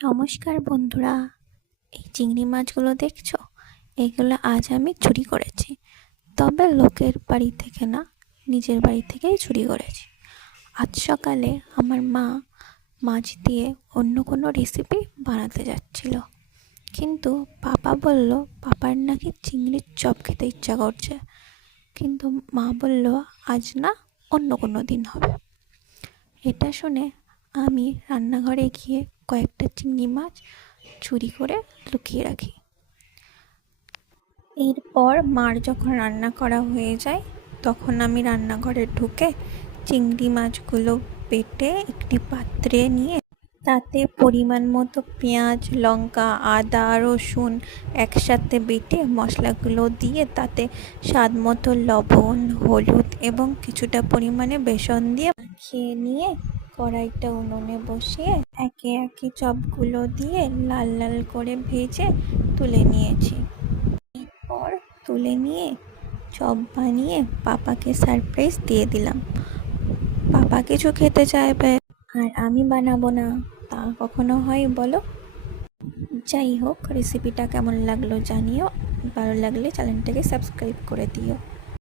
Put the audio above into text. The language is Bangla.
নমস্কার বন্ধুরা, এই চিংড়ি মাছগুলো দেখছো? এগুলো আজ আমি চুরি করেছি। তবে লোকের বাড়ি থেকে না, নিজের বাড়ি থেকেই চুরি করেছি। আজ সকালে আমার মা মাছ দিয়ে অন্য কোনো রেসিপি বানাতে যাচ্ছিল, কিন্তু পাপা বলল পাপার নাকি চিংড়ির চপ খেতে ইচ্ছা করছে। কিন্তু মা বলল আজ না, অন্য কোনো দিন হবে। এটা শুনে আমি রান্নাঘরে গিয়ে কয়েকটা চিংড়ি মাছ চুরি করে লুকিয়ে রাখি। এরপর মার যখন রান্না করা হয়ে যায়, তখন আমি রান্নাঘরে ঢুকে চিংড়ি মাছগুলো বেটে একটি পাত্রে নিয়ে তাতে পরিমাণ মতো পেঁয়াজ, লঙ্কা, আদা, রসুন একসাথে বেটে মশলাগুলো দিয়ে তাতে স্বাদ মতো লবণ, হলুদ এবং কিছুটা পরিমাণে বেসন দিয়ে মাখিয়ে নিয়ে কড়াইটা উনুনে বসিয়ে একে একে চপগুলো দিয়ে লাল লাল করে ভেজে তুলে নিয়েছি। এরপর তুলে নিয়ে চপ বানিয়ে পাপাকে সারপ্রাইজ দিয়ে দিলাম। পাপা কিছু খেতে চাইবে আর আমি বানাবো না, তা কখনো হয় বলো? যাই হোক, রেসিপিটা কেমন লাগলো জানিও। ভালো লাগলে চ্যানেলটাকে সাবস্ক্রাইব করে দিও।